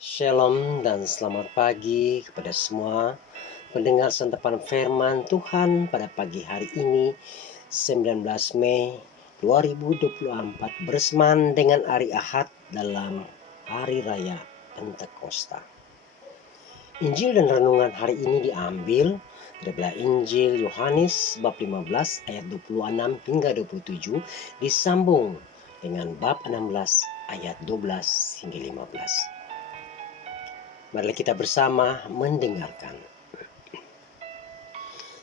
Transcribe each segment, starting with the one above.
Shalom dan selamat pagi kepada semua pendengar santapan firman Tuhan pada pagi hari ini 19 Mei 2024 bersamaan dengan hari Ahad dalam Hari Raya Pentakosta. Injil dan renungan hari ini diambil dari Injil Yohanes bab 15 ayat 26 hingga 27 disambung dengan bab 16 ayat 12 hingga 15. Mari kita bersama mendengarkan.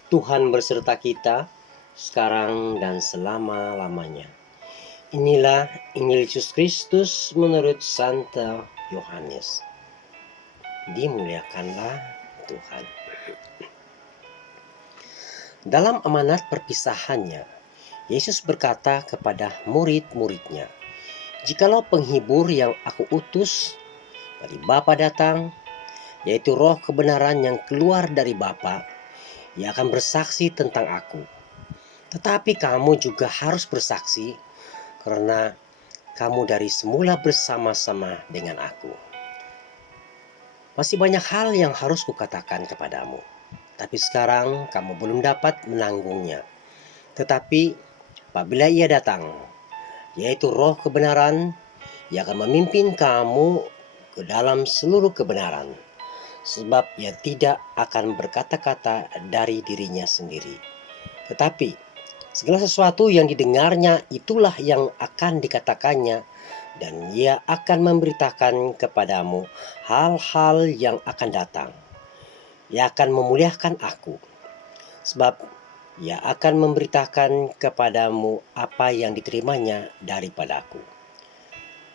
Tuhan berserta kita sekarang dan selama-lamanya. Inilah Injil Yesus Kristus menurut Santa Yohanes. Dimuliakanlah Tuhan. Dalam amanat perpisahannya, Yesus berkata kepada murid-muridnya, "Jikalau penghibur yang aku utus dari Bapa datang, yaitu roh kebenaran yang keluar dari Bapa, ia akan bersaksi tentang aku. Tetapi kamu juga harus bersaksi karena kamu dari semula bersama-sama dengan aku. Masih banyak hal yang harus kukatakan kepadamu, tapi sekarang kamu belum dapat menanggungnya. Tetapi apabila ia datang, yaitu roh kebenaran, ia akan memimpin kamu ke dalam seluruh kebenaran. Sebab ia tidak akan berkata-kata dari dirinya sendiri. Tetapi segala sesuatu yang didengarnya itulah yang akan dikatakannya, dan ia akan memberitakan kepadamu hal-hal yang akan datang. Ia akan memuliakan aku, sebab ia akan memberitakan kepadamu apa yang diterimanya daripadaku.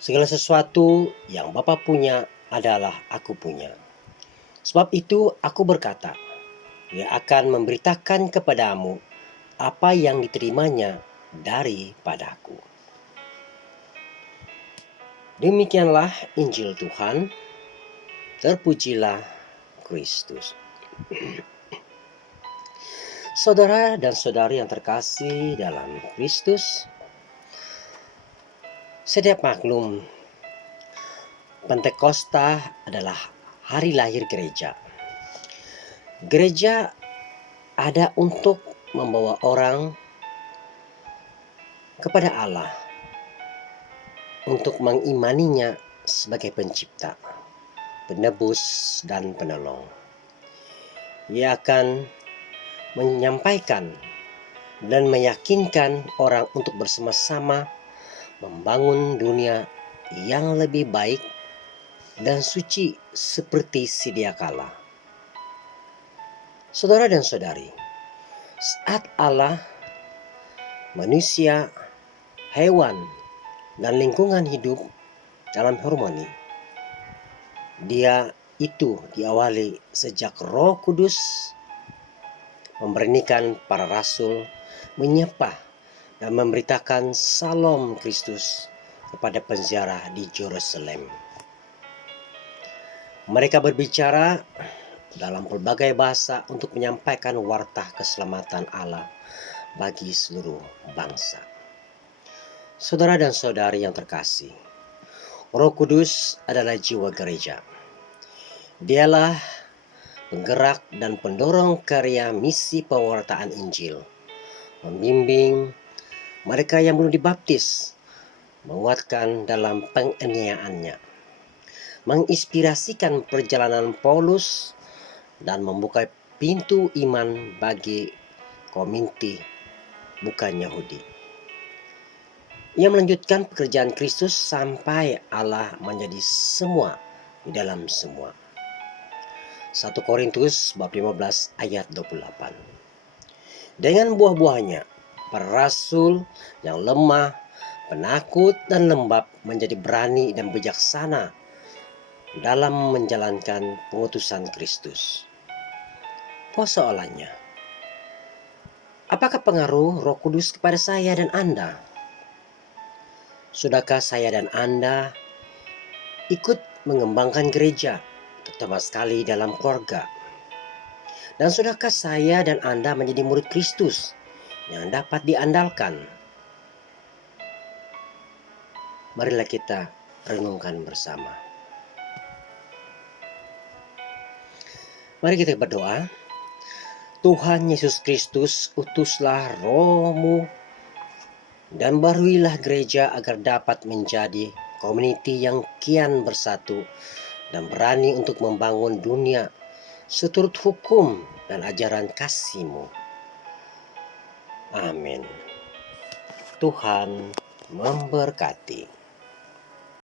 Segala sesuatu yang Bapa punya adalah aku punya. Sebab itu aku berkata, ia akan memberitakan kepadamu apa yang diterimanya daripadaku." Demikianlah Injil Tuhan. Terpujilah Kristus. Saudara dan saudari yang terkasih dalam Kristus, setiap maklum, Pentakosta adalah hari lahir gereja. Gereja ada untuk membawa orang kepada Allah, untuk mengimaninya sebagai pencipta, penebus, dan penolong. Ia akan menyampaikan dan meyakinkan orang untuk bersama-sama membangun dunia yang lebih baik dan suci seperti sedia kala. Saudara dan saudari, saat Allah, manusia, hewan, dan lingkungan hidup dalam harmoni, dia itu diawali sejak Roh Kudus memberanikan para rasul menyapa dan memberitakan salam Kristus kepada penziarah di Yerusalem. Mereka berbicara dalam berbagai bahasa untuk menyampaikan warta keselamatan Allah bagi seluruh bangsa. Saudara dan saudari yang terkasih, Roh Kudus adalah jiwa gereja. Dialah penggerak dan pendorong karya misi pewartaan Injil, membimbing mereka yang belum dibaptis, menguatkan dalam penganiayaannya, menginspirasikan perjalanan Paulus, dan membuka pintu iman bagi komuniti bukan Yahudi. Ia melanjutkan pekerjaan Kristus sampai Allah menjadi semua di dalam semua. 1 Korintus bab 15 ayat 28. Dengan buah-buahnya, para rasul yang lemah, penakut, dan lembab menjadi berani dan bijaksana dalam menjalankan pengutusan Kristus. Persoalannya, apakah pengaruh Roh Kudus kepada saya dan Anda? Sudahkah saya dan Anda ikut mengembangkan gereja, terutama sekali dalam keluarga? Dan sudahkah saya dan Anda menjadi murid Kristus yang dapat diandalkan? Marilah kita renungkan bersama. Mari kita berdoa. Tuhan Yesus Kristus, utuslah Roh-Mu dan baruilah gereja agar dapat menjadi komuniti yang kian bersatu dan berani untuk membangun dunia seturut hukum dan ajaran kasih-Mu. Amin. Tuhan memberkati.